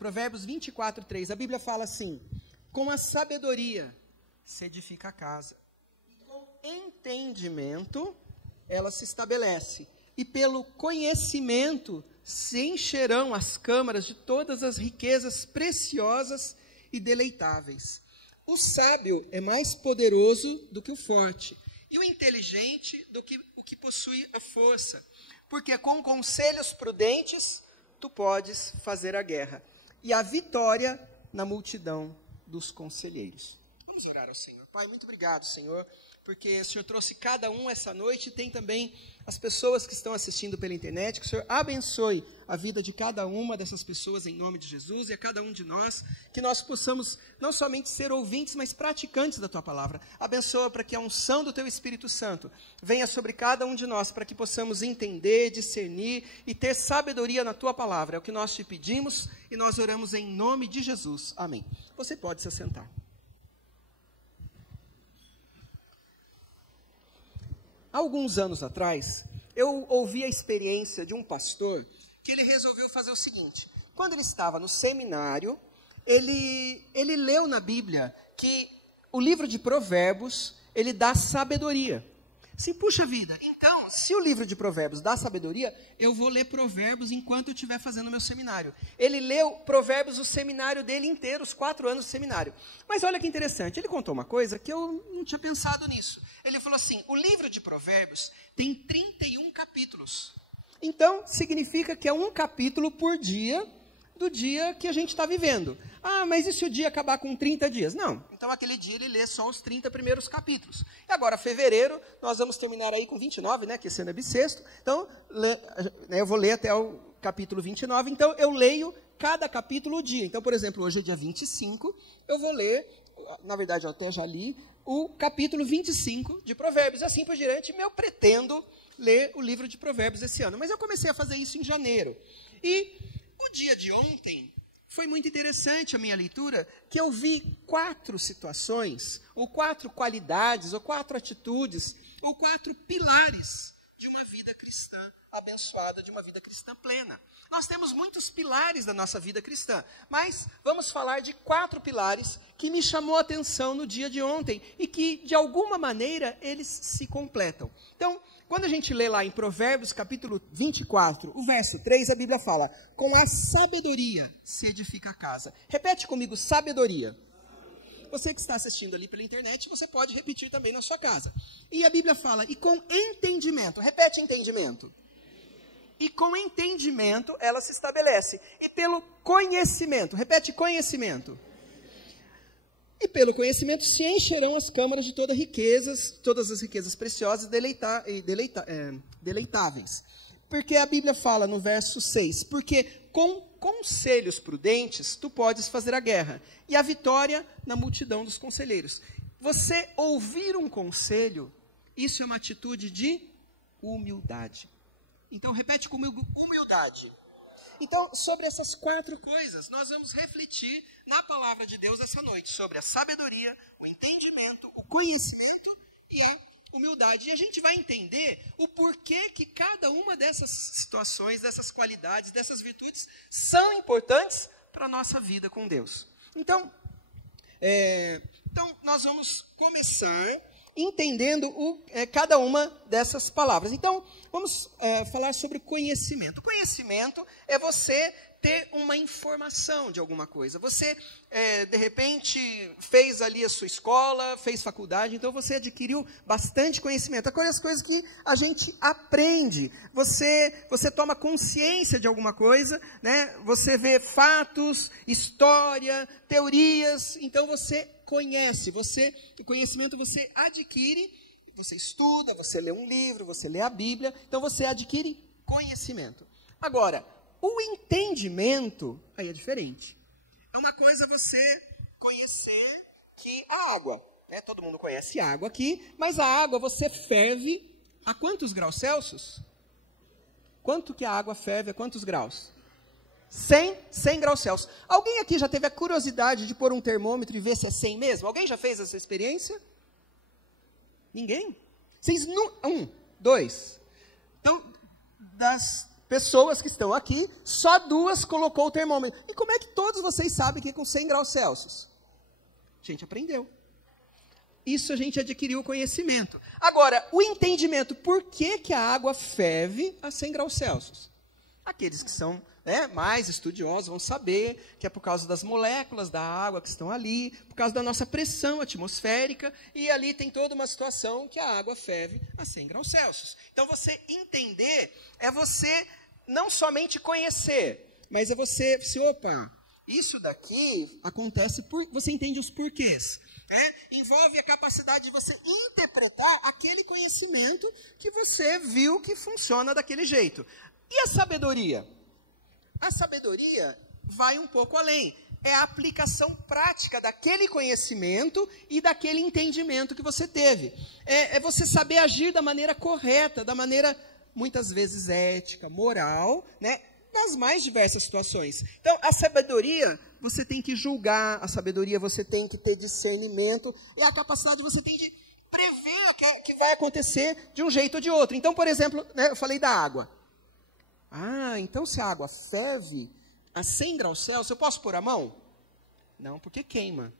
Provérbios 24:3, a Bíblia fala assim: com a sabedoria se edifica a casa, e com entendimento ela se estabelece, e pelo conhecimento se encherão as câmaras de todas as riquezas preciosas e deleitáveis. O sábio é mais poderoso do que o forte, e o inteligente do que o que possui a força, porque com conselhos prudentes tu podes fazer a guerra, e a vitória na multidão dos conselheiros. Vamos orar ao Senhor. Pai, muito obrigado, Senhor, porque o Senhor trouxe cada um essa noite, e tem também as pessoas que estão assistindo pela internet, que o Senhor abençoe a vida de cada uma dessas pessoas em nome de Jesus, e a cada um de nós, que nós possamos não somente ser ouvintes, mas praticantes da Tua palavra. Abençoa para que a unção do Teu Espírito Santo venha sobre cada um de nós, para que possamos entender, discernir e ter sabedoria na Tua palavra. É o que nós te pedimos e nós oramos em nome de Jesus. Amém. Você pode se assentar. Há alguns anos atrás, eu ouvi a experiência de um pastor que ele resolveu fazer o seguinte: quando ele estava no seminário, ele leu na Bíblia que o livro de Provérbios, ele dá sabedoria. Assim, puxa vida, então, se o livro de Provérbios dá sabedoria, eu vou ler Provérbios enquanto eu estiver fazendo o meu seminário. Ele leu Provérbios o seminário dele inteiro, os 4 anos de seminário. Mas olha que interessante, ele contou uma coisa que eu não tinha pensado nisso. Ele falou assim: o livro de Provérbios tem 31 capítulos. Então, significa que é um capítulo por dia do dia que a gente está vivendo. Ah, mas e se o dia acabar com 30 dias? Não. Então, aquele dia ele lê só os 30 primeiros capítulos. E agora, fevereiro, nós vamos terminar aí com 29, né, que esse ano é bissexto. Então, eu vou ler até o capítulo 29. Então, eu leio cada capítulo o dia. Então, por exemplo, hoje é dia 25, eu vou ler, na verdade, eu até já li, o capítulo 25 de Provérbios. Assim por diante, eu pretendo ler o livro de Provérbios esse ano. Mas eu comecei a fazer isso em janeiro. E o dia de ontem foi muito interessante a minha leitura, que eu vi 4 situações, ou 4 qualidades, ou 4 atitudes, ou 4 pilares de uma vida cristã abençoada, de uma vida cristã plena. Nós temos muitos pilares da nossa vida cristã, mas vamos falar de 4 pilares que me chamou a atenção no dia de ontem e que, de alguma maneira, eles se completam. Então, quando a gente lê lá em Provérbios, capítulo 24, o verso 3, a Bíblia fala: com a sabedoria se edifica a casa. Repete comigo: sabedoria. Você que está assistindo ali pela internet, você pode repetir também na sua casa. E a Bíblia fala: e com entendimento. Repete: entendimento. E com entendimento ela se estabelece. E pelo conhecimento. Repete: conhecimento. E pelo conhecimento se encherão as câmaras de todas as riquezas preciosas e deleitáveis. Porque a Bíblia fala no verso 6, porque com conselhos prudentes tu podes fazer a guerra, e a vitória na multidão dos conselheiros. Você ouvir um conselho, isso é uma atitude de humildade. Então repete comigo: humildade. Então, sobre essas 4 coisas, nós vamos refletir na palavra de Deus essa noite, sobre a sabedoria, o entendimento, o conhecimento e a humildade. E a gente vai entender o porquê que cada uma dessas situações, dessas qualidades, dessas virtudes são importantes para a nossa vida com Deus. Então, nós vamos começar entendendo cada uma dessas palavras. Então, vamos falar sobre o conhecimento. O conhecimento é você ter uma informação de alguma coisa. Você, de repente, fez ali a sua escola, fez faculdade, então você adquiriu bastante conhecimento. As coisas que a gente aprende. Você toma consciência de alguma coisa, né? Você vê fatos, história, teorias, então você conhece. O conhecimento você adquire, você estuda, você lê um livro, você lê a Bíblia, então você adquire conhecimento. Agora, o entendimento, aí é diferente. É uma coisa você conhecer que a água, né, todo mundo conhece água aqui, mas a água você ferve a quantos graus Celsius? Quanto que a água ferve a quantos graus? 100 graus Celsius. Alguém aqui já teve a curiosidade de pôr um termômetro e ver se é 100 mesmo? Alguém já fez essa experiência? Ninguém? Vocês não... 1, 2. Então, pessoas que estão aqui, só 2 colocou o termômetro. E como é que todos vocês sabem que é com 100 graus Celsius? A gente aprendeu. Isso a gente adquiriu o conhecimento. Agora, o entendimento, por que a água ferve a 100 graus Celsius? Aqueles que são mais estudiosos vão saber que é por causa das moléculas da água que estão ali, por causa da nossa pressão atmosférica, e ali tem toda uma situação que a água ferve a 100 graus Celsius. Então, você entender é você não somente conhecer, mas é você, opa, isso daqui acontece, você entende os porquês. Envolve a capacidade de você interpretar aquele conhecimento que você viu que funciona daquele jeito. E a sabedoria? A sabedoria vai um pouco além. É a aplicação prática daquele conhecimento e daquele entendimento que você teve. É você saber agir da maneira correta, da maneira, muitas vezes, ética, moral, né? Nas mais diversas situações. Então, a sabedoria, você tem que julgar, a sabedoria você tem que ter discernimento, e a capacidade você tem de prever o que vai acontecer de um jeito ou de outro. Então, por exemplo, eu falei da água. Então se a água ferve a 100 graus Celsius, eu posso pôr a mão? Não, porque queima.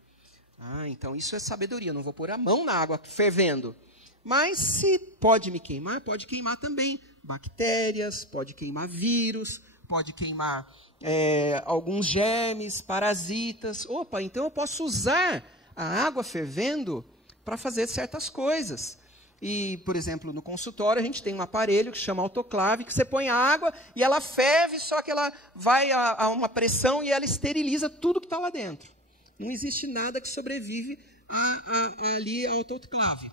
Então isso é sabedoria, eu não vou pôr a mão na água fervendo. Mas se pode me queimar, pode queimar também bactérias, pode queimar vírus, pode queimar alguns germes, parasitas. Opa, então eu posso usar a água fervendo para fazer certas coisas. E, por exemplo, no consultório, a gente tem um aparelho que chama autoclave, que você põe a água e ela ferve, só que ela vai a uma pressão e ela esteriliza tudo que está lá dentro. Não existe nada que sobrevive ali ao autoclave.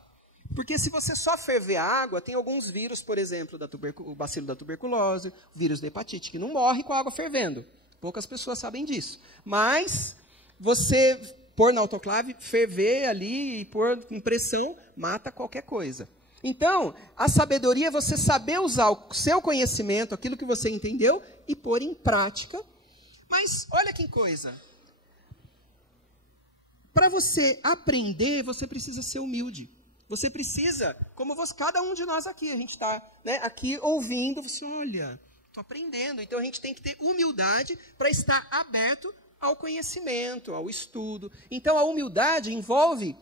Porque se você só ferver a água, tem alguns vírus, por exemplo, o bacilo da tuberculose, o vírus da hepatite, que não morre com a água fervendo. Poucas pessoas sabem disso. Mas você pôr na autoclave, ferver ali e pôr com pressão, mata qualquer coisa. Então, a sabedoria é você saber usar o seu conhecimento, aquilo que você entendeu, e pôr em prática. Mas, olha que coisa. Para você aprender, você precisa ser humilde. Você precisa, como cada um de nós aqui, a gente está aqui ouvindo, você olha, estou aprendendo. Então, a gente tem que ter humildade para estar aberto ao conhecimento, ao estudo. Então, a humildade envolve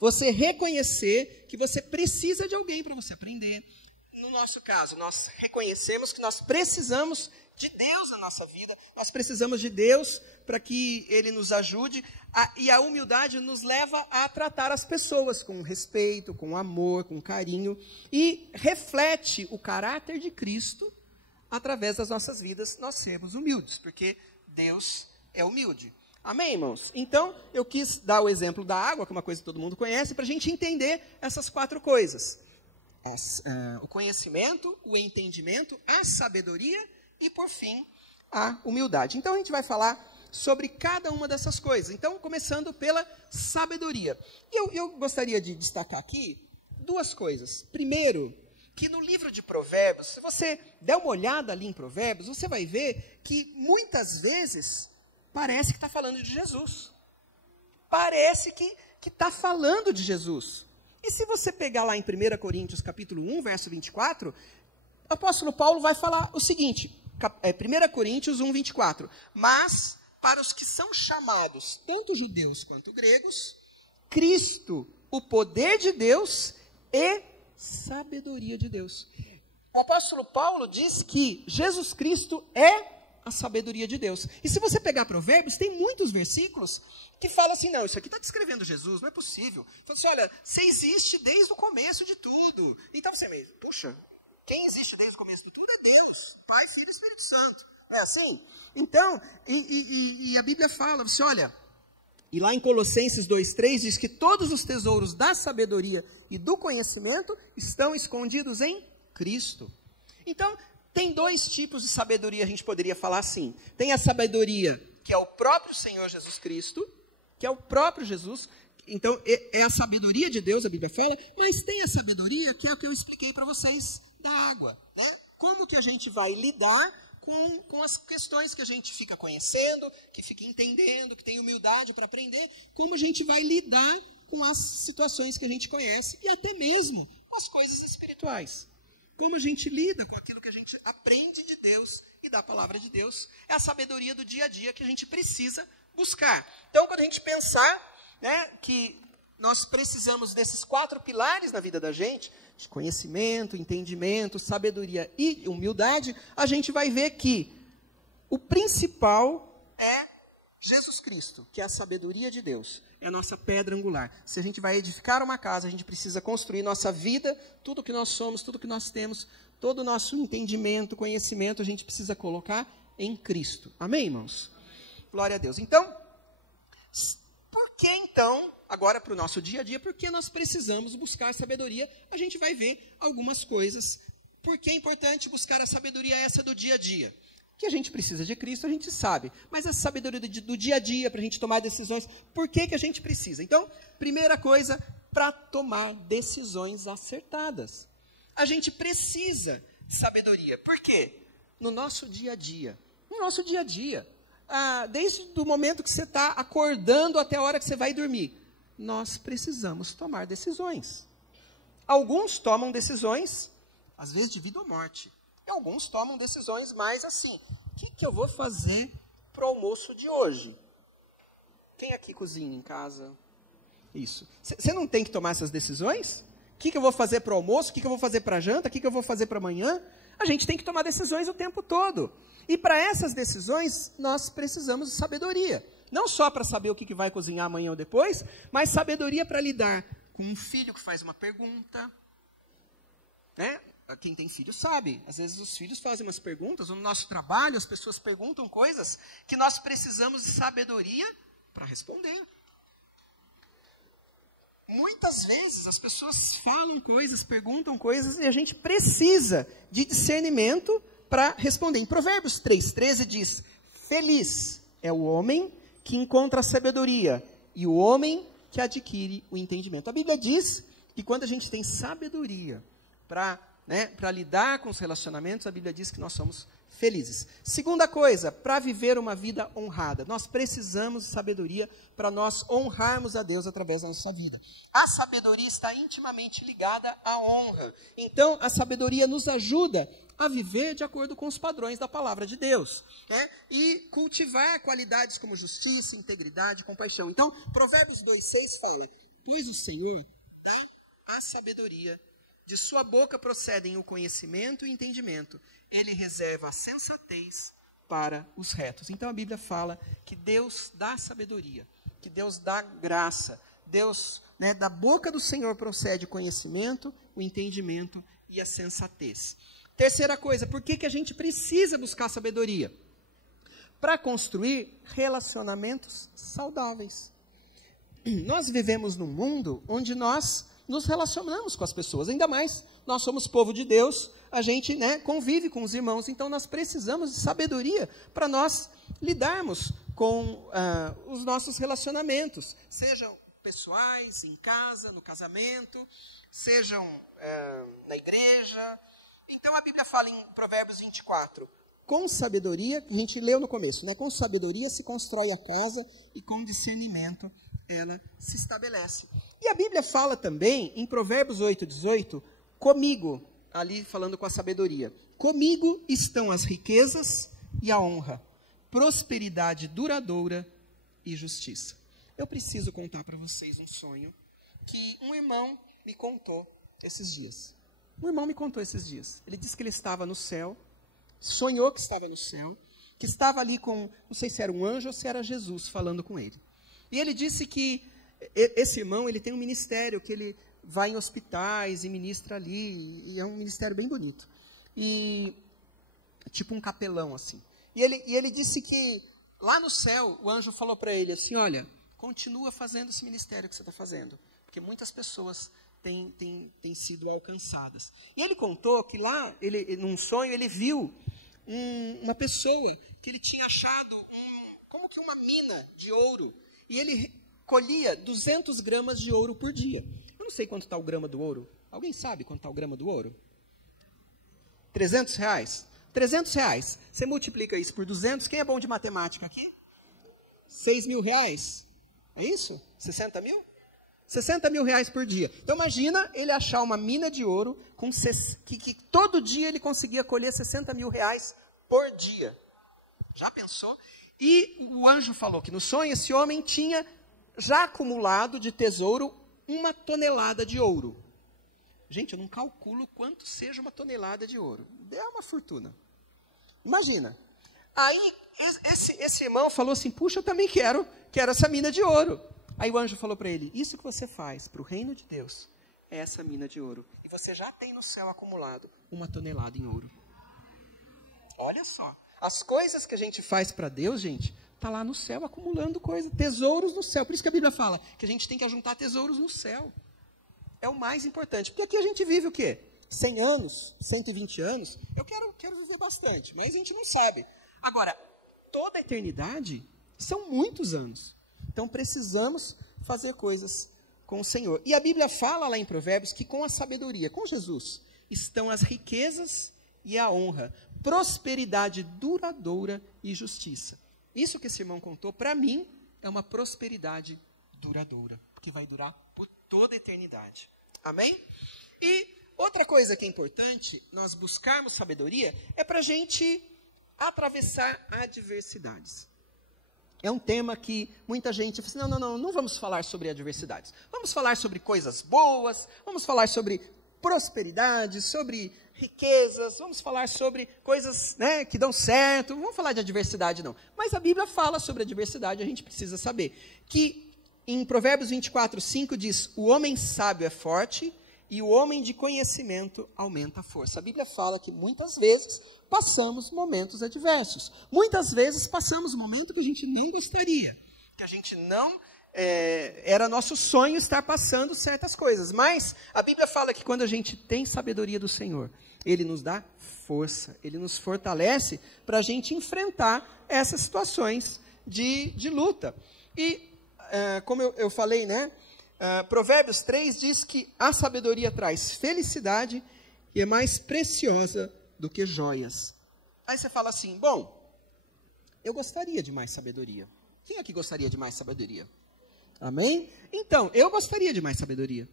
você reconhecer que você precisa de alguém para você aprender. No nosso caso, nós reconhecemos que nós precisamos de Deus na nossa vida, nós precisamos de Deus para que Ele nos ajude, e a humildade nos leva a tratar as pessoas com respeito, com amor, com carinho, e reflete o caráter de Cristo através das nossas vidas, nós sermos humildes, porque Deus é humilde. Amém, irmãos? Então, eu quis dar o exemplo da água, que é uma coisa que todo mundo conhece, para a gente entender essas 4 coisas. O conhecimento, o entendimento, a sabedoria e, por fim, a humildade. Então, a gente vai falar sobre cada uma dessas coisas. Então, começando pela sabedoria. E eu gostaria de destacar aqui 2 coisas. Primeiro, que no livro de Provérbios, se você der uma olhada ali em Provérbios, você vai ver que muitas vezes parece que está falando de Jesus. Parece que está falando de Jesus. E se você pegar lá em 1 Coríntios capítulo 1, verso 24, o apóstolo Paulo vai falar o seguinte, 1 Coríntios 1, 24. Mas, para os que são chamados, tanto judeus quanto gregos, Cristo, o poder de Deus e sabedoria de Deus. O apóstolo Paulo diz que Jesus Cristo é a sabedoria de Deus. E se você pegar Provérbios, tem muitos versículos que falam assim, não, isso aqui está descrevendo Jesus, não é possível. Fala assim, olha, você existe desde o começo de tudo. Então você me, puxa, quem existe desde o começo de tudo é Deus, Pai, Filho e Espírito Santo. É assim? Então, e a Bíblia fala, você olha, e lá em Colossenses 2,3 diz que todos os tesouros da sabedoria e do conhecimento estão escondidos em Cristo. Então, tem 2 tipos de sabedoria, a gente poderia falar assim. Tem a sabedoria, que é o próprio Senhor Jesus Cristo, que é o próprio Jesus. Então, é a sabedoria de Deus, a Bíblia fala. Mas tem a sabedoria, que é o que eu expliquei para vocês, da água. Né? Como que a gente vai lidar com as questões que a gente fica conhecendo, que fica entendendo, que tem humildade para aprender. Como a gente vai lidar com as situações que a gente conhece e até mesmo com as coisas espirituais. como a gente lida com aquilo que a gente aprende de Deus e da palavra de Deus. É a sabedoria do dia a dia que a gente precisa buscar. Então, quando a gente pensar, né, que nós precisamos desses 4 pilares na vida da gente, de conhecimento, entendimento, sabedoria e humildade, a gente vai ver que o principal é Jesus Cristo, que é a sabedoria de Deus, é a nossa pedra angular. Se a gente vai edificar uma casa, a gente precisa construir nossa vida, tudo que nós somos, tudo que nós temos, todo o nosso entendimento, conhecimento, a gente precisa colocar em Cristo. Amém, irmãos? Glória a Deus. Então, por que então, agora para o nosso dia a dia, por que nós precisamos buscar sabedoria? A gente vai ver algumas coisas. Por que é importante buscar a sabedoria essa do dia a dia? Que a gente precisa de Cristo, a gente sabe. Mas a sabedoria do dia a dia, para a gente tomar decisões, por que a gente precisa? Então, primeira coisa, para tomar decisões acertadas. A gente precisa de sabedoria. Por quê? No nosso dia a dia. No nosso dia a dia. Desde o momento que você está acordando até a hora que você vai dormir. Nós precisamos tomar decisões. Alguns tomam decisões, às vezes de vida ou morte. E alguns tomam decisões mais assim. O que eu vou fazer para o almoço de hoje? Quem aqui cozinha em casa? Isso. Você não tem que tomar essas decisões? O que eu vou fazer para o almoço? O que eu vou fazer para a janta? O que eu vou fazer para amanhã? A gente tem que tomar decisões o tempo todo. E para essas decisões, nós precisamos de sabedoria. Não só para saber o que vai cozinhar amanhã ou depois, mas sabedoria para lidar com um filho que faz uma pergunta. Né? Quem tem filho sabe. Às vezes os filhos fazem umas perguntas, ou no nosso trabalho as pessoas perguntam coisas que nós precisamos de sabedoria para responder. Muitas vezes as pessoas falam coisas, perguntam coisas, e a gente precisa de discernimento para responder. Em Provérbios 3,13 diz: feliz é o homem que encontra a sabedoria e o homem que adquire o entendimento. A Bíblia diz que quando a gente tem sabedoria para lidar com os relacionamentos, a Bíblia diz que nós somos felizes. Segunda coisa, para viver uma vida honrada, nós precisamos de sabedoria para nós honrarmos a Deus através da nossa vida. A sabedoria está intimamente ligada à honra. Então, a sabedoria nos ajuda a viver de acordo com os padrões da palavra de Deus, né? E cultivar qualidades como justiça, integridade, compaixão. Então, Provérbios 2,6 fala: pois o Senhor dá a sabedoria, de sua boca procedem o conhecimento e o entendimento. Ele reserva a sensatez para os retos. Então a Bíblia fala que Deus dá sabedoria, que Deus dá graça. Deus, da boca do Senhor procede o conhecimento, o entendimento e a sensatez. Terceira coisa, por que a gente precisa buscar sabedoria? Para construir relacionamentos saudáveis. Nós vivemos num mundo onde nós nos relacionamos com as pessoas, ainda mais nós somos povo de Deus, a gente convive com os irmãos, então nós precisamos de sabedoria para nós lidarmos com os nossos relacionamentos, sejam pessoais, em casa, no casamento, sejam na igreja. Então a Bíblia fala em Provérbios 24, com sabedoria, a gente leu no começo, com sabedoria se constrói a casa e com discernimento ela se estabelece. E a Bíblia fala também, em Provérbios 8,18, comigo, ali falando com a sabedoria, comigo estão as riquezas e a honra, prosperidade duradoura e justiça. Eu preciso contar para vocês um sonho que um irmão me contou esses dias. Um irmão me contou esses dias. Ele disse que ele estava no céu, sonhou que estava no céu, que estava ali com, não sei se era um anjo ou se era Jesus falando com ele. E ele disse que esse irmão, ele tem um ministério, que ele vai em hospitais e ministra ali, e é um ministério bem bonito. E tipo um capelão, assim. E ele disse que lá no céu, o anjo falou para ele assim, olha, continua fazendo esse ministério que você está fazendo, porque muitas pessoas têm sido alcançadas. E ele contou que lá, num sonho, ele viu uma pessoa que ele tinha achado como que uma mina de ouro, e ele colhia 200 gramas de ouro por dia. Eu não sei quanto está o grama do ouro. Alguém sabe quanto está o grama do ouro? 300 reais? 300 reais. Você multiplica isso por 200. Quem é bom de matemática aqui? 6 mil reais. É isso? 60 mil? 60 mil reais por dia. Então imagina ele achar uma mina de ouro que todo dia ele conseguia colher 60 mil reais por dia. Já pensou? E o anjo falou que no sonho esse homem tinha já acumulado de tesouro 1 tonelada de ouro. Gente, eu não calculo quanto seja 1 tonelada de ouro. É uma fortuna. Imagina. Aí esse irmão falou assim, puxa, eu também quero essa mina de ouro. Aí o anjo falou para ele, isso que você faz para o reino de Deus é essa mina de ouro. E você já tem no céu acumulado 1 tonelada em ouro. Olha só. As coisas que a gente faz para Deus, gente, está lá no céu acumulando coisas. Tesouros no céu. Por isso que a Bíblia fala que a gente tem que ajuntar tesouros no céu. É o mais importante. Porque aqui a gente vive o quê? 100 anos, 120 anos. Eu quero viver bastante, mas a gente não sabe. Agora, toda a eternidade são muitos anos. Então, precisamos fazer coisas com o Senhor. E a Bíblia fala lá em Provérbios que com a sabedoria, com Jesus, estão as riquezas e a honra, prosperidade duradoura e justiça. Isso que esse irmão contou, para mim, é uma prosperidade duradoura, porque vai durar por toda a eternidade. Amém? E outra coisa que é importante, nós buscarmos sabedoria, é para a gente atravessar adversidades. É um tema que muita gente fala assim, não vamos falar sobre adversidades. Vamos falar sobre coisas boas, vamos falar sobre prosperidade, sobre riquezas, vamos falar sobre coisas, né, que dão certo, não vamos falar de adversidade não. Mas a Bíblia fala sobre adversidade, a gente precisa saber que em Provérbios 24:5 diz, o homem sábio é forte e o homem de conhecimento aumenta a força. A Bíblia fala que muitas vezes passamos momentos adversos. Muitas vezes passamos momentos que a gente não gostaria, que a gente não... era nosso sonho estar passando certas coisas. Mas a Bíblia fala que quando a gente tem sabedoria do Senhor, Ele nos dá força, Ele nos fortalece para a gente enfrentar essas situações de luta. E, como eu falei, né? Provérbios 3 diz que a sabedoria traz felicidade e é mais preciosa do que joias. Aí você fala assim, bom, eu gostaria de mais sabedoria. Quem aqui gostaria de mais sabedoria? Amém? Então, eu gostaria de mais sabedoria.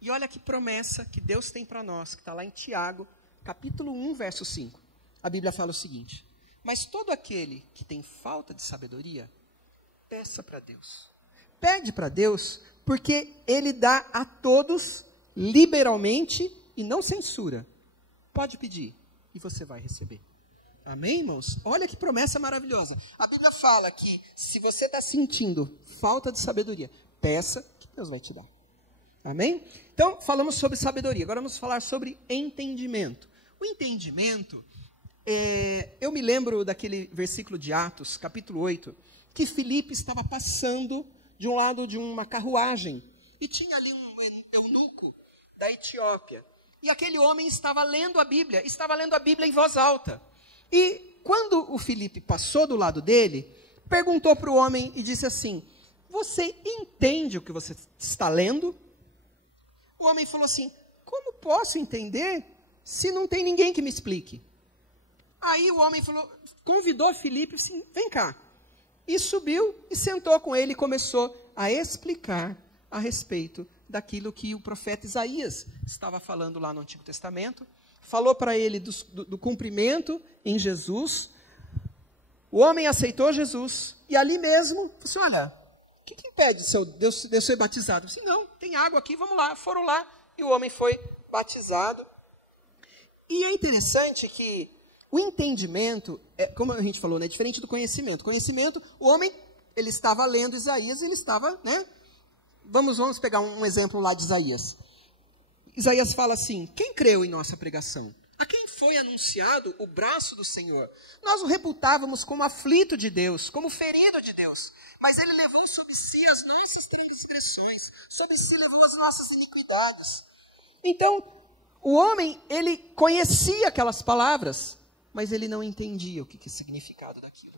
E olha que promessa que Deus tem para nós, que está lá em Tiago, capítulo 1, verso 5. A Bíblia fala o seguinte, mas todo aquele que tem falta de sabedoria, peça para Deus. Pede para Deus, porque Ele dá a todos liberalmente e não censura. Pode pedir e você vai receber. Amém, irmãos? Olha que promessa maravilhosa. A Bíblia fala que se você está sentindo falta de sabedoria, peça que Deus vai te dar. Amém? Então, falamos sobre sabedoria. Agora vamos falar sobre entendimento. O entendimento, eu me lembro daquele versículo de Atos, capítulo 8, que Filipe estava passando de um lado de uma carruagem e tinha ali um eunuco da Etiópia. E aquele homem estava lendo a Bíblia em voz alta. E quando o Filipe passou do lado dele, perguntou para o homem e disse assim, você entende o que você está lendo? O homem falou assim, como posso entender se não tem ninguém que me explique? Aí o homem convidou Filipe assim, vem cá. E subiu e sentou com ele e começou a explicar a respeito daquilo que o profeta Isaías estava falando lá no Antigo Testamento. Falou para ele do cumprimento em Jesus. O homem aceitou Jesus. E ali mesmo, falou assim, olha, o que impede de eu ser batizado? Eu disse, não, tem água aqui, vamos lá. Foram lá e o homem foi batizado. E é interessante que o entendimento, como a gente falou, né, é diferente do conhecimento. Conhecimento, o homem, ele estava lendo Isaías, ele estava, né? Vamos pegar um exemplo lá de Isaías. Isaías fala assim, quem creu em nossa pregação? A quem foi anunciado o braço do Senhor? Nós o reputávamos como aflito de Deus, como ferido de Deus. Mas ele levou sobre si as nossas transgressões, sobre si levou as nossas iniquidades. Então, o homem, ele conhecia aquelas palavras, mas ele não entendia o que é o significado daquilo.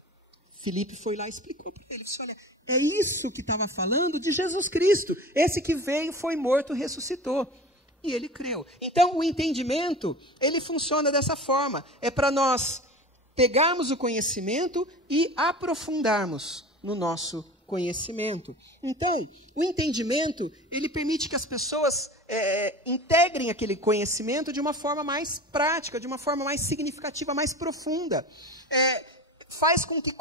Filipe foi lá e explicou para ele, disse, olha, é isso que estava falando de Jesus Cristo, esse que veio, foi morto, ressuscitou. E ele creu. Então, o entendimento, ele funciona dessa forma. É para nós pegarmos o conhecimento e aprofundarmos no nosso conhecimento. Então, o entendimento, ele permite que as pessoas integrem aquele conhecimento de uma forma mais prática, de uma forma mais significativa, mais profunda. Faz com que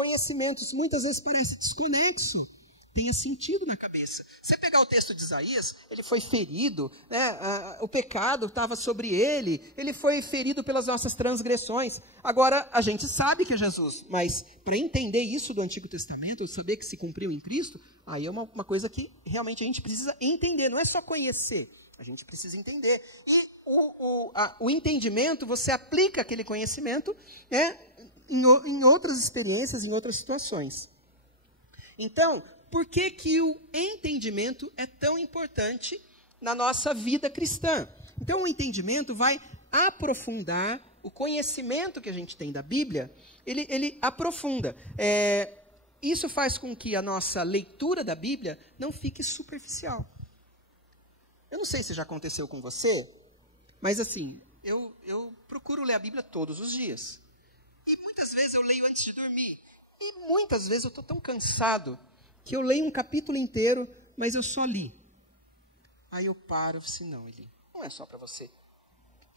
conhecimentos, muitas vezes parecem desconexos, tenha sentido na cabeça. Você pegar o texto de Isaías, ele foi ferido, né? O pecado estava sobre ele foi ferido pelas nossas transgressões. Agora, a gente sabe que é Jesus, mas para entender isso do Antigo Testamento, saber que se cumpriu em Cristo, aí é uma coisa que realmente a gente precisa entender, não é só conhecer, a gente precisa entender. E o entendimento, você aplica aquele conhecimento em outras experiências, em outras situações. Então, por que o entendimento é tão importante na nossa vida cristã? Então, o entendimento vai aprofundar o conhecimento que a gente tem da Bíblia, ele aprofunda. Isso faz com que a nossa leitura da Bíblia não fique superficial. Eu não sei se já aconteceu com você, mas assim, eu procuro ler a Bíblia todos os dias. E muitas vezes eu leio antes de dormir. E muitas vezes eu estou tão cansado que eu leio um capítulo inteiro, mas eu só li. Aí eu paro e falo assim, não, Eli, não é só para você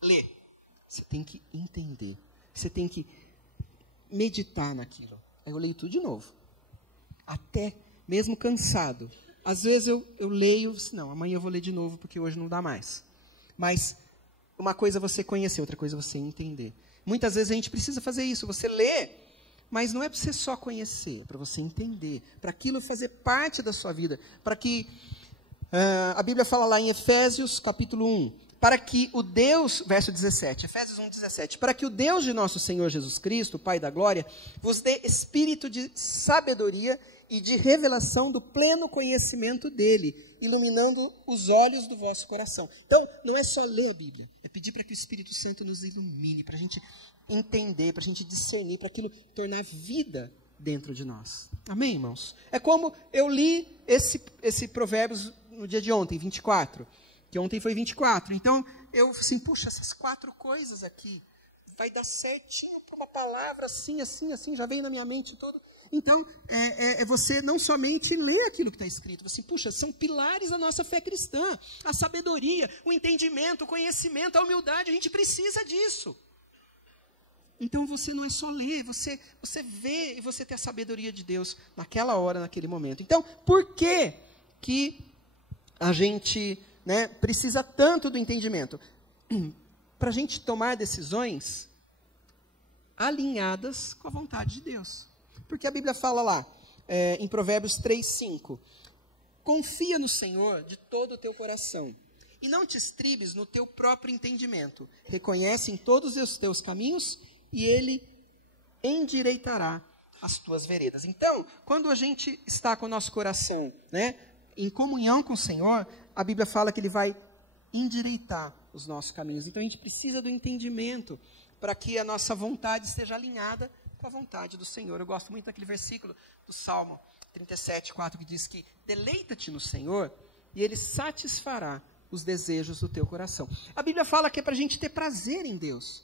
ler. Você tem que entender. Você tem que meditar naquilo. Aí eu leio tudo de novo. Até mesmo cansado. Às vezes eu leio, assim, não, amanhã eu vou ler de novo, porque hoje não dá mais. Mas uma coisa é você conhecer, outra coisa é você entender. Muitas vezes a gente precisa fazer isso. Você lê, mas não é para você só conhecer, é para você entender, para aquilo fazer parte da sua vida, para que, a Bíblia fala lá em Efésios capítulo 1, para que o Deus, verso 17, Efésios 1, 17, para que o Deus de nosso Senhor Jesus Cristo, Pai da glória, vos dê espírito de sabedoria e de revelação do pleno conhecimento dele, iluminando os olhos do vosso coração. Então, não é só ler a Bíblia, é pedir para que o Espírito Santo nos ilumine, para a gente entender, para a gente discernir, para aquilo tornar vida dentro de nós. Amém, irmãos? É como eu li esse Provérbios no dia de ontem, 24, que ontem foi 24. Então, eu assim, puxa, essas 4 coisas aqui, vai dar certinho para uma palavra assim, assim, assim, já veio na minha mente todo. Então, você não somente ler aquilo que está escrito, assim, puxa, são pilares da nossa fé cristã, a sabedoria, o entendimento, o conhecimento, a humildade, a gente precisa disso. Então, você não é só ler, você vê e você tem a sabedoria de Deus naquela hora, naquele momento. Então, por que a gente precisa tanto do entendimento? Para a gente tomar decisões alinhadas com a vontade de Deus. Porque a Bíblia fala lá, em Provérbios 3:5, confia no Senhor de todo o teu coração, e não te estribes no teu próprio entendimento. Reconhece em todos os teus caminhos, e Ele endireitará as tuas veredas. Então, quando a gente está com o nosso coração em comunhão com o Senhor, a Bíblia fala que Ele vai endireitar os nossos caminhos. Então, a gente precisa do entendimento para que a nossa vontade esteja alinhada com a vontade do Senhor. Eu gosto muito daquele versículo do Salmo 37:4, que diz que deleita-te no Senhor e Ele satisfará os desejos do teu coração. A Bíblia fala que é para a gente ter prazer em Deus.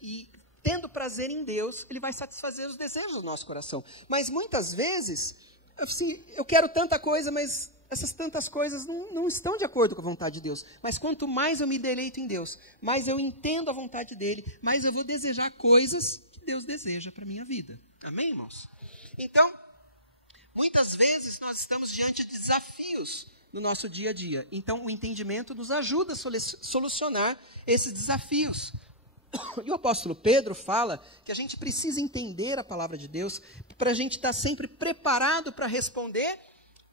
E tendo prazer em Deus, Ele vai satisfazer os desejos do nosso coração. Mas muitas vezes, assim, eu quero tanta coisa, mas essas tantas coisas não estão de acordo com a vontade de Deus. Mas quanto mais eu me deleito em Deus, mais eu entendo a vontade dEle, mais eu vou desejar coisas que Deus deseja para a minha vida. Amém, irmãos? Então, muitas vezes nós estamos diante de desafios no nosso dia a dia. Então, o entendimento nos ajuda a solucionar esses desafios. E o apóstolo Pedro fala que a gente precisa entender a palavra de Deus para a gente estar sempre preparado para responder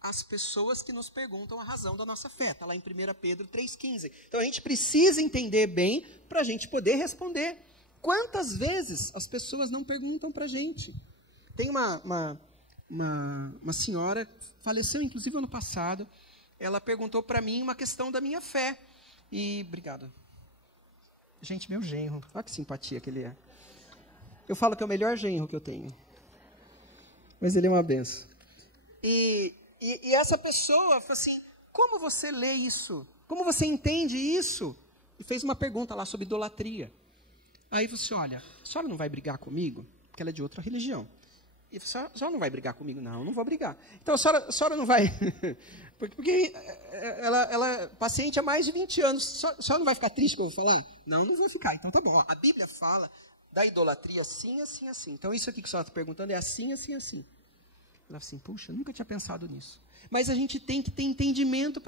às pessoas que nos perguntam a razão da nossa fé. Está lá em 1 Pedro 3,15. Então a gente precisa entender bem para a gente poder responder. Quantas vezes as pessoas não perguntam para a gente? Tem uma senhora, faleceu inclusive ano passado, ela perguntou para mim uma questão da minha fé. E, obrigado. Gente, meu genro, olha que simpatia que ele é. Eu falo que é o melhor genro que eu tenho. Mas ele é uma benção. E essa pessoa falou assim, como você lê isso? Como você entende isso? E fez uma pergunta lá sobre idolatria. Aí você olha, a senhora não vai brigar comigo? Porque ela é de outra religião. E a senhora não vai brigar comigo? Não, não vou brigar. Então, a senhora não vai... porque ela paciente há mais de 20 anos. A senhora não vai ficar triste que eu vou falar? Não, não vou ficar. Então, tá bom. A Bíblia fala da idolatria assim, assim, assim. Então, isso aqui que a senhora está perguntando é assim, assim, assim. Ela assim, puxa, eu nunca tinha pensado nisso. Mas a gente tem que ter entendimento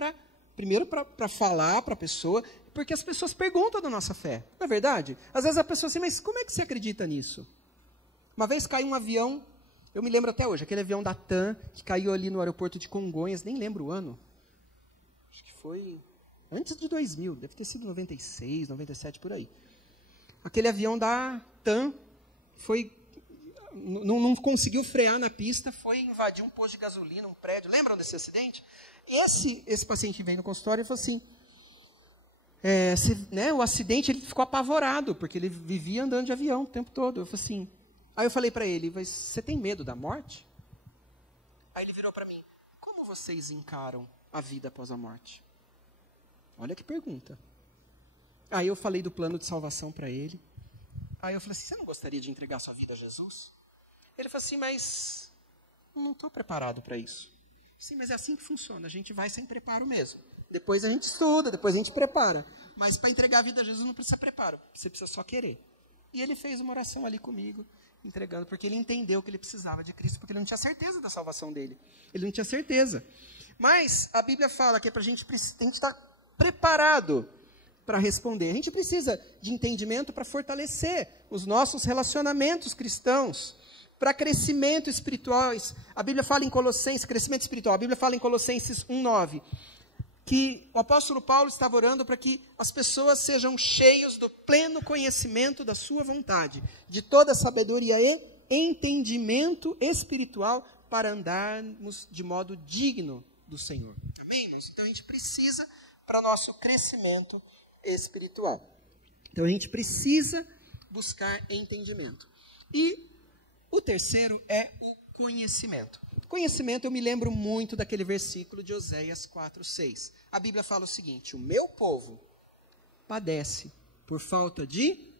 primeiro para falar para a pessoa, porque as pessoas perguntam da nossa fé. Não é verdade? Às vezes a pessoa assim, mas como é que você acredita nisso? Uma vez caiu um avião, eu me lembro até hoje, aquele avião da TAM, que caiu ali no aeroporto de Congonhas, nem lembro o ano. Acho que foi antes de 2000, deve ter sido 96, 97, por aí. Aquele avião da TAM não conseguiu frear na pista, foi invadir um posto de gasolina, um prédio. Lembram desse acidente? Esse paciente veio no consultório e falou assim, o acidente, ele ficou apavorado, porque ele vivia andando de avião o tempo todo. Aí eu falei para ele, mas você tem medo da morte? Aí ele virou para mim, como vocês encaram a vida após a morte? Olha que pergunta. Aí eu falei do plano de salvação para ele. Aí eu falei assim, você não gostaria de entregar sua vida a Jesus? Ele falou assim, mas não estou preparado para isso. Sim, mas é assim que funciona, a gente vai sem preparo mesmo. Depois a gente estuda, depois a gente prepara. Mas para entregar a vida a Jesus não precisa preparo, você precisa só querer. E ele fez uma oração ali comigo, entregando, porque ele entendeu que ele precisava de Cristo, porque ele não tinha certeza da salvação dele. Ele não tinha certeza. Mas a Bíblia fala que a gente está preparado para responder. A gente precisa de entendimento para fortalecer os nossos relacionamentos cristãos, para crescimento espiritual. A Bíblia fala em Colossenses, crescimento espiritual, a Bíblia fala em Colossenses 1:9, que o apóstolo Paulo estava orando para que as pessoas sejam cheios do pleno conhecimento da sua vontade, de toda sabedoria e entendimento espiritual, para andarmos de modo digno do Senhor. Amém, irmãos? Então a gente precisa para nosso crescimento espiritual. Então a gente precisa buscar entendimento. E o terceiro é o conhecimento. Conhecimento, eu me lembro muito daquele versículo de Oséias 4:6. A Bíblia fala o seguinte, o meu povo padece por falta de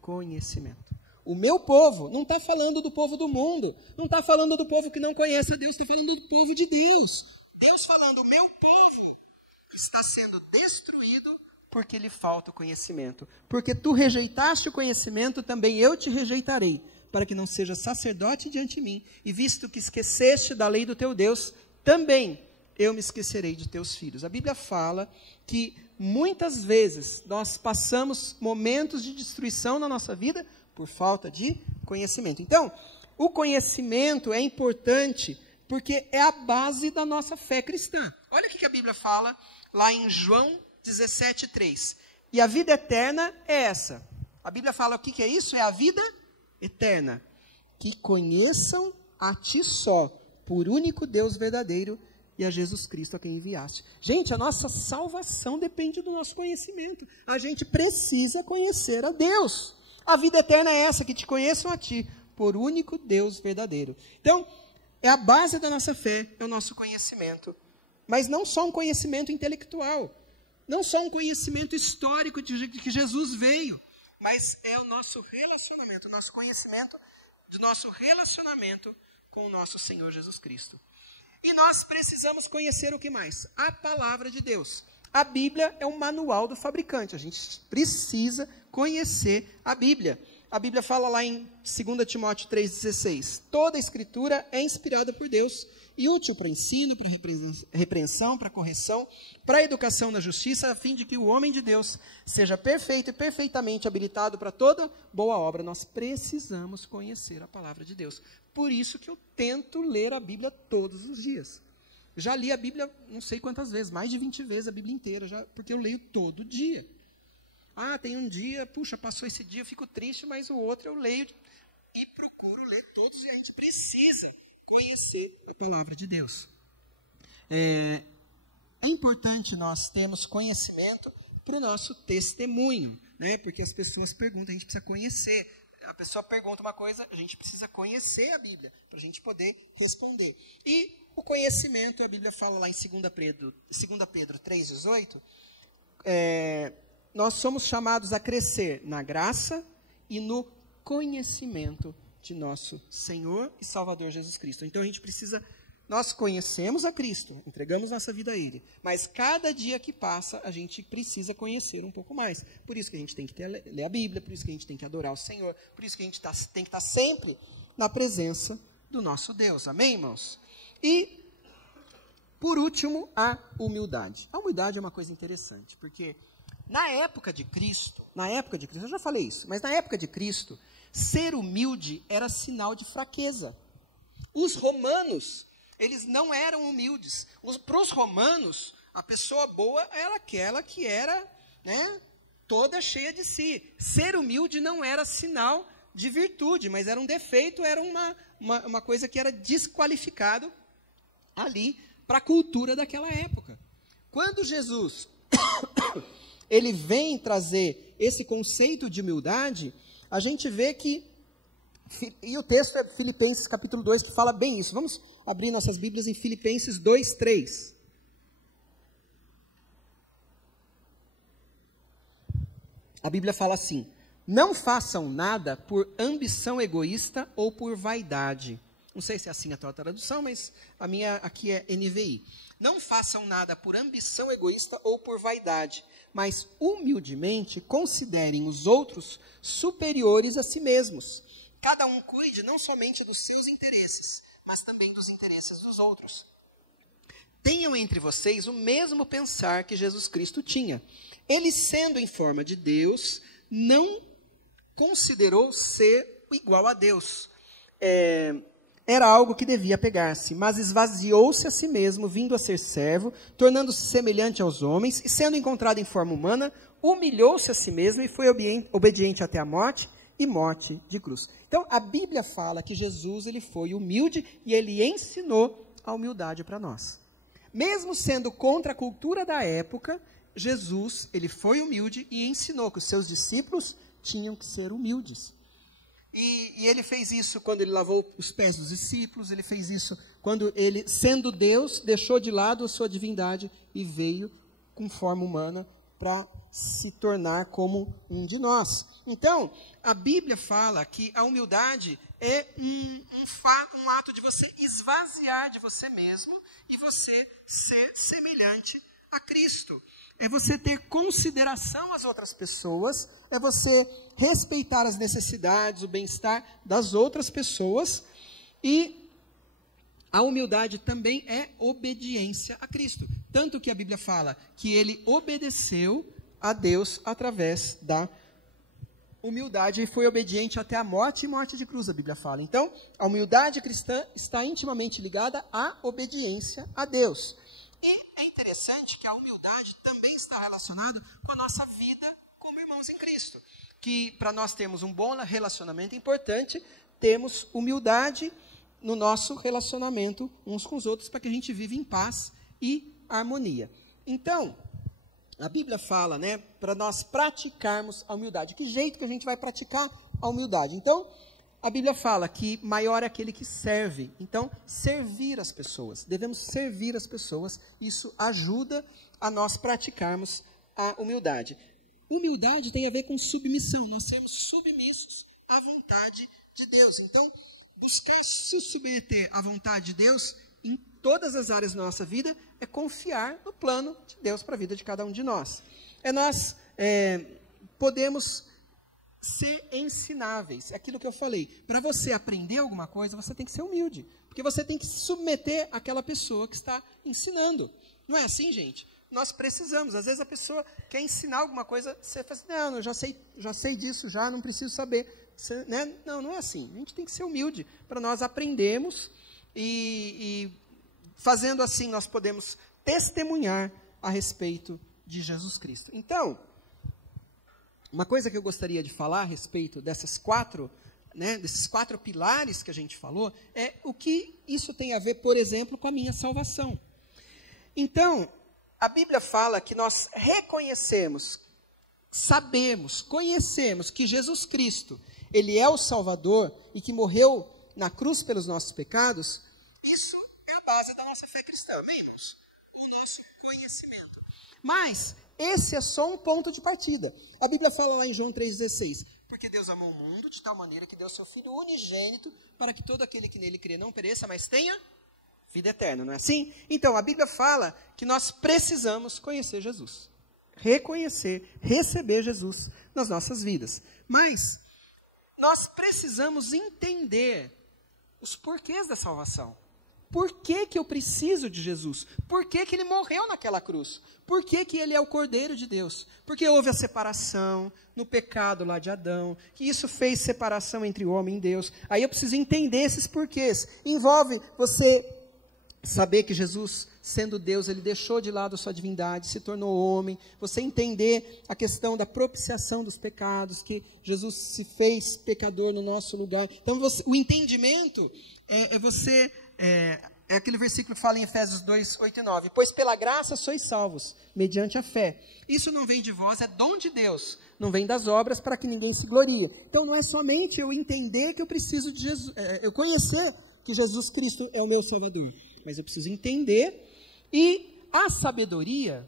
conhecimento. O meu povo, não está falando do povo do mundo, não está falando do povo que não conhece a Deus, está falando do povo de Deus. Deus falando, o meu povo está sendo destruído porque lhe falta o conhecimento. Porque tu rejeitaste o conhecimento, também eu te rejeitarei, para que não seja sacerdote diante de mim, e visto que esqueceste da lei do teu Deus, também eu me esquecerei de teus filhos. A Bíblia fala que muitas vezes nós passamos momentos de destruição na nossa vida por falta de conhecimento. Então, o conhecimento é importante porque é a base da nossa fé cristã. Olha o que a Bíblia fala lá em João 17:3. E a vida eterna é essa. A Bíblia fala o que é isso? É a vida eterna. Que conheçam a ti só, por único Deus verdadeiro, e a Jesus Cristo a quem enviaste. Gente, a nossa salvação depende do nosso conhecimento. A gente precisa conhecer a Deus. A vida eterna é essa, que te conheçam a ti, por único Deus verdadeiro. Então, é a base da nossa fé, é o nosso conhecimento. Mas não só um conhecimento intelectual, não só um conhecimento histórico de que Jesus veio, mas é o nosso relacionamento, o nosso conhecimento do nosso relacionamento com o nosso Senhor Jesus Cristo. E nós precisamos conhecer o que mais? A palavra de Deus. A Bíblia é um manual do fabricante, a gente precisa conhecer a Bíblia. A Bíblia fala lá em 2 Timóteo 3,16, toda a Escritura é inspirada por Deus e útil para ensino, para repreensão, para correção, para educação na justiça, a fim de que o homem de Deus seja perfeito e perfeitamente habilitado para toda boa obra. Nós precisamos conhecer a palavra de Deus. Por isso que eu tento ler a Bíblia todos os dias. Já li a Bíblia não sei quantas vezes, mais de 20 vezes a Bíblia inteira, porque eu leio todo dia. Ah, tem um dia, puxa, passou esse dia, eu fico triste, mas o outro eu leio e procuro ler todos, e a gente precisa conhecer a palavra de Deus. É importante nós termos conhecimento para o nosso testemunho, né? Porque as pessoas perguntam, a gente precisa conhecer. A pessoa pergunta uma coisa, a gente precisa conhecer a Bíblia, para a gente poder responder. E o conhecimento, a Bíblia fala lá em 2 Pedro 3,18, nós somos chamados a crescer na graça e no conhecimento de nosso Senhor e Salvador Jesus Cristo. Então a gente precisa, nós conhecemos a Cristo, entregamos nossa vida a Ele, mas cada dia que passa a gente precisa conhecer um pouco mais. Por isso que a gente tem que ler a Bíblia, por isso que a gente tem que adorar o Senhor, por isso que a gente tem que estar sempre na presença do nosso Deus. Amém, irmãos? E, por último, a humildade. A humildade é uma coisa interessante, porque na época de Cristo, eu já falei isso, mas na época de Cristo, ser humilde era sinal de fraqueza. Os romanos, eles não eram humildes. Para os romanos, a pessoa boa era aquela que era, né, toda cheia de si. Ser humilde não era sinal de virtude, mas era um defeito, era uma coisa que era desqualificado ali para a cultura daquela época. Quando Jesus ele vem trazer esse conceito de humildade, a gente vê que, e o texto é Filipenses capítulo 2, que fala bem isso. Vamos abrir nossas Bíblias em Filipenses 2, 3. A Bíblia fala assim: não façam nada por ambição egoísta ou por vaidade. Não sei se é assim a tua tradução, mas a minha aqui é NVI. Não façam nada por ambição egoísta ou por vaidade, mas humildemente considerem os outros superiores a si mesmos. Cada um cuide não somente dos seus interesses, mas também dos interesses dos outros. Tenham entre vocês o mesmo pensar que Jesus Cristo tinha. Ele, sendo em forma de Deus, não considerou ser igual a Deus. Era algo que devia pegar-se, mas esvaziou-se a si mesmo, vindo a ser servo, tornando-se semelhante aos homens, e sendo encontrado em forma humana, humilhou-se a si mesmo e foi obediente até a morte, e morte de cruz. Então, a Bíblia fala que Jesus ele foi humilde e ele ensinou a humildade para nós. Mesmo sendo contra a cultura da época, Jesus ele foi humilde e ensinou que os seus discípulos tinham que ser humildes. E ele fez isso quando ele lavou os pés dos discípulos, ele fez isso quando ele, sendo Deus, deixou de lado a sua divindade e veio com forma humana para se tornar como um de nós. Então, a Bíblia fala que a humildade é um ato de você esvaziar de você mesmo e você ser semelhante a Cristo. É você ter consideração às outras pessoas, é você respeitar as necessidades, o bem-estar das outras pessoas, e a humildade também é obediência a Cristo. Tanto que a Bíblia fala que ele obedeceu a Deus através da humildade e foi obediente até a morte e morte de cruz, a Bíblia fala. Então, a humildade cristã está intimamente ligada à obediência a Deus. E é interessante que a humildade também está relacionada com a nossa vida como irmãos em Cristo. Que para nós termos um bom relacionamento é importante, temos humildade no nosso relacionamento uns com os outros, para que a gente viva em paz e harmonia. Então, a Bíblia fala, né, para nós praticarmos a humildade. Que jeito que a gente vai praticar a humildade? Então, a Bíblia fala que maior é aquele que serve. Então, servir as pessoas. Devemos servir as pessoas. Isso ajuda a nós praticarmos a humildade. Humildade tem a ver com submissão. Nós sermos submissos à vontade de Deus. Então, buscar se submeter à vontade de Deus em todas as áreas da nossa vida é confiar no plano de Deus para a vida de cada um de nós. Nós podemos ser ensináveis. É aquilo que eu falei. Para você aprender alguma coisa, você tem que ser humilde. Porque você tem que se submeter àquela pessoa que está ensinando. Não é assim, gente? Nós precisamos. Às vezes a pessoa quer ensinar alguma coisa, você fala assim, não, eu já sei disso, já não preciso saber. Você, né? Não é assim. A gente tem que ser humilde para nós aprendermos e fazendo assim nós podemos testemunhar a respeito de Jesus Cristo. Então, uma coisa que eu gostaria de falar a respeito desses quatro pilares que a gente falou, é o que isso tem a ver, por exemplo, com a minha salvação. Então, a Bíblia fala que nós reconhecemos, sabemos, conhecemos que Jesus Cristo, ele é o Salvador e que morreu na cruz pelos nossos pecados. Isso é a base da nossa fé cristã, amém, irmãos? O nosso conhecimento. Mas esse é só um ponto de partida. A Bíblia fala lá em João 3,16, Porque Deus amou o mundo de tal maneira que deu seu Filho unigênito para que todo aquele que nele crê não pereça, mas tenha vida eterna, não é assim? Então, a Bíblia fala que nós precisamos conhecer Jesus. Reconhecer, receber Jesus nas nossas vidas. Mas nós precisamos entender os porquês da salvação. Por que que eu preciso de Jesus? Por que que ele morreu naquela cruz? Por que que ele é o Cordeiro de Deus? Porque houve a separação no pecado lá de Adão, que isso fez separação entre o homem e Deus. Aí eu preciso entender esses porquês. Envolve você saber que Jesus, sendo Deus, ele deixou de lado a sua divindade, se tornou homem. Você entender a questão da propiciação dos pecados, que Jesus se fez pecador no nosso lugar. Então, o entendimento é aquele versículo que fala em Efésios 2, 8 e 9. Pois pela graça sois salvos, mediante a fé. Isso não vem de vós, é dom de Deus. Não vem das obras para que ninguém se glorie. Então, não é somente eu entender que eu preciso de Jesus, eu conhecer que Jesus Cristo é o meu Salvador. Mas eu preciso entender, e a sabedoria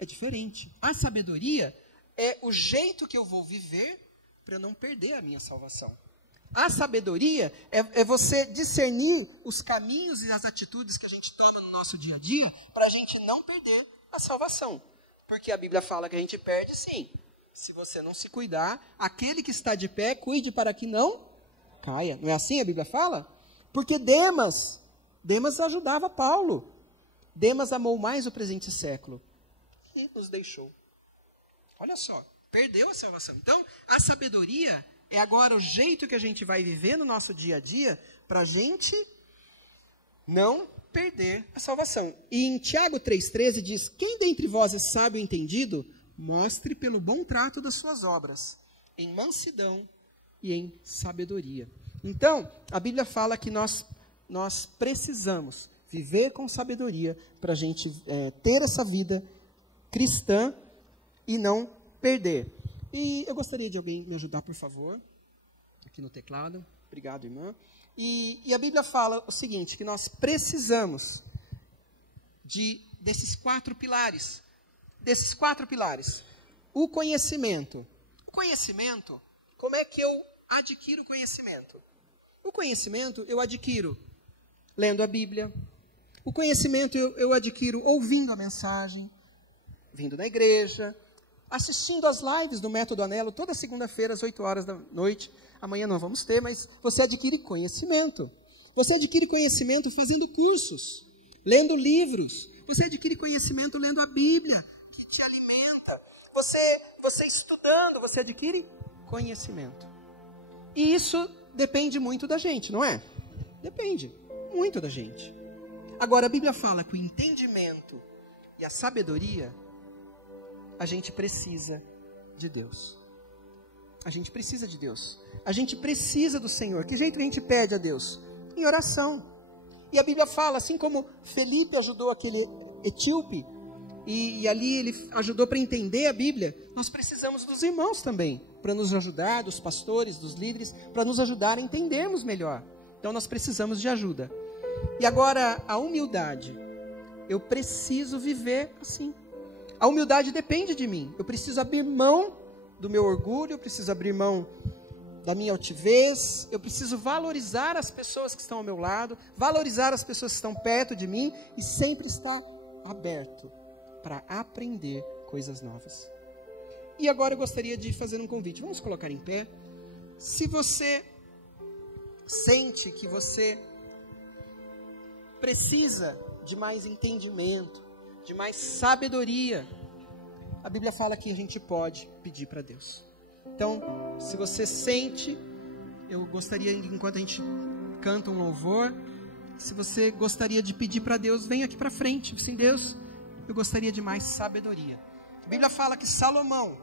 é diferente. A sabedoria é o jeito que eu vou viver para eu não perder a minha salvação. A sabedoria é você discernir os caminhos e as atitudes que a gente toma no nosso dia a dia para a gente não perder a salvação. Porque a Bíblia fala que a gente perde sim. Se você não se cuidar, aquele que está de pé, cuide para que não caia. Não é assim a Bíblia fala? Porque Demas ajudava Paulo. Demas amou mais o presente século e nos deixou. Olha só, perdeu a salvação. Então, a sabedoria é agora o jeito que a gente vai viver no nosso dia a dia para a gente não perder a salvação. E em Tiago 3,13 diz, quem dentre vós é sábio e entendido, mostre pelo bom trato das suas obras, em mansidão e em sabedoria. Então, a Bíblia fala que nós precisamos viver com sabedoria para a gente ter essa vida cristã e não perder. E eu gostaria de alguém me ajudar, por favor, aqui no teclado. Obrigado, irmã. E a Bíblia fala o seguinte, que nós precisamos desses 4 pilares. Desses 4 pilares. O conhecimento. O conhecimento, como é que eu adquiro conhecimento? O conhecimento eu adquiro lendo a Bíblia. O conhecimento eu adquiro ouvindo a mensagem, vindo na igreja, assistindo as lives do Método Anelo, toda segunda-feira às 8 horas da noite. Amanhã não vamos ter, mas você adquire conhecimento. Você adquire conhecimento fazendo cursos, lendo livros. Você adquire conhecimento lendo a Bíblia, que te alimenta. Você estudando, você adquire conhecimento. E isso depende muito da gente, não é? Depende muito da gente. Agora, a Bíblia fala que o entendimento e a sabedoria, a gente precisa de Deus. A gente precisa de Deus. A gente precisa do Senhor. Que jeito que a gente pede a Deus? Em oração. E a Bíblia fala, assim como Felipe ajudou aquele etíope, e ali ele ajudou para entender a Bíblia, nós precisamos dos irmãos também, para nos ajudar, dos pastores, dos líderes, para nos ajudar a entendermos melhor. Então nós precisamos de ajuda. E agora, a humildade. Eu preciso viver assim. A humildade depende de mim. Eu preciso abrir mão do meu orgulho, eu preciso abrir mão da minha altivez, eu preciso valorizar as pessoas que estão ao meu lado, valorizar as pessoas que estão perto de mim e sempre estar aberto para aprender coisas novas. E agora eu gostaria de fazer um convite. Vamos colocar em pé. Se você sente que você precisa de mais entendimento, de mais sabedoria, a Bíblia fala que a gente pode pedir para Deus. Então, se você sente, eu gostaria, enquanto a gente canta um louvor, se você gostaria de pedir para Deus, vem aqui para frente. Assim, Deus, eu gostaria de mais sabedoria. A Bíblia fala que Salomão,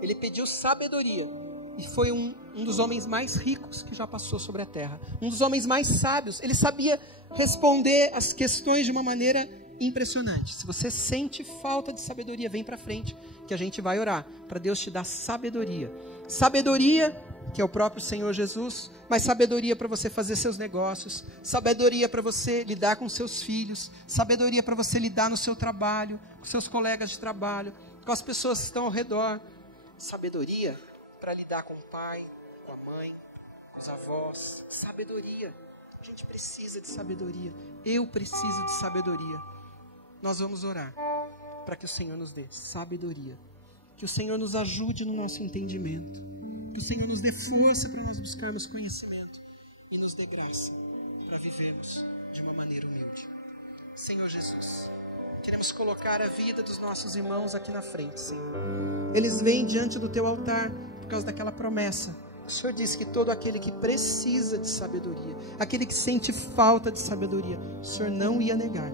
ele pediu sabedoria e foi um dos homens mais ricos que já passou sobre a terra. Um dos homens mais sábios. Ele sabia responder as questões de uma maneira impressionante. Se você sente falta de sabedoria, vem para frente, que a gente vai orar para Deus te dar sabedoria. Sabedoria, que é o próprio Senhor Jesus, mas sabedoria para você fazer seus negócios, sabedoria para você lidar com seus filhos, sabedoria para você lidar no seu trabalho, com seus colegas de trabalho, com as pessoas que estão ao redor, sabedoria para lidar com o pai, com a mãe, com os avós. Sabedoria. A gente precisa de sabedoria. Eu preciso de sabedoria. Nós vamos orar para que o Senhor nos dê sabedoria. Que o Senhor nos ajude no nosso entendimento. Que o Senhor nos dê força para nós buscarmos conhecimento. E nos dê graça para vivermos de uma maneira humilde. Senhor Jesus, queremos colocar a vida dos nossos irmãos aqui na frente, Senhor. Eles vêm diante do Teu altar por causa daquela promessa. O Senhor disse que todo aquele que precisa de sabedoria, aquele que sente falta de sabedoria, o Senhor não ia negar.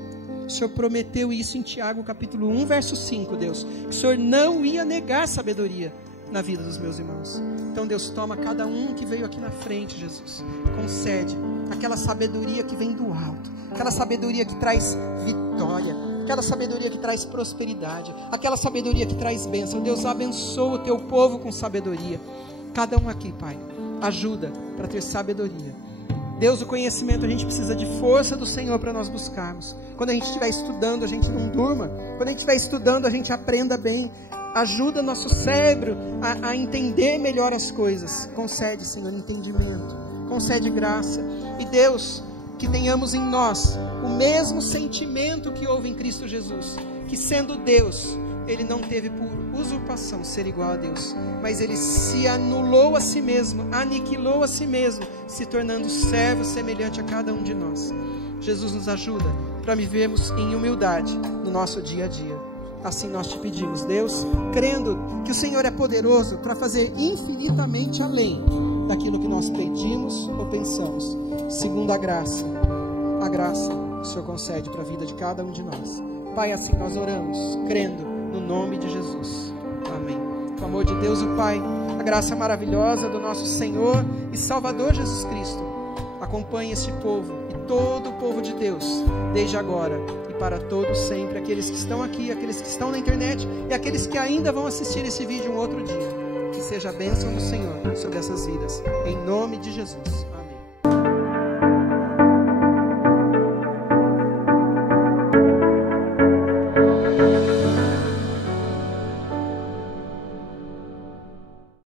O Senhor prometeu isso em Tiago capítulo 1, verso 5, Deus. Que o Senhor não ia negar sabedoria na vida dos meus irmãos. Então, Deus, toma cada um que veio aqui na frente, Jesus. Concede aquela sabedoria que vem do alto. Aquela sabedoria que traz vitória. Aquela sabedoria que traz prosperidade. Aquela sabedoria que traz bênção. Deus, abençoa o Teu povo com sabedoria. Cada um aqui, Pai, ajuda para ter sabedoria. Deus, o conhecimento, a gente precisa de força do Senhor para nós buscarmos. Quando a gente estiver estudando, a gente não durma. Quando a gente estiver estudando, a gente aprenda bem. Ajuda nosso cérebro a entender melhor as coisas. Concede, Senhor, entendimento. Concede graça. E Deus, que tenhamos em nós o mesmo sentimento que houve em Cristo Jesus. Que sendo Deus, Ele não teve por usurpação ser igual a Deus, mas Ele se anulou a si mesmo, aniquilou a si mesmo, se tornando servo semelhante a cada um de nós. Jesus, nos ajuda para vivermos em humildade no nosso dia a dia. Assim nós te pedimos, Deus, crendo que o Senhor é poderoso para fazer infinitamente além daquilo que nós pedimos ou pensamos, segundo a graça que o Senhor concede para a vida de cada um de nós. Pai, assim nós oramos, crendo no nome de Jesus. Amém. Com o amor de Deus, o Pai, a graça maravilhosa do nosso Senhor e Salvador Jesus Cristo, acompanhe este povo e todo o povo de Deus, desde agora e para todos sempre, aqueles que estão aqui, aqueles que estão na internet e aqueles que ainda vão assistir esse vídeo um outro dia. Que seja a bênção do Senhor sobre essas vidas, em nome de Jesus. Amém.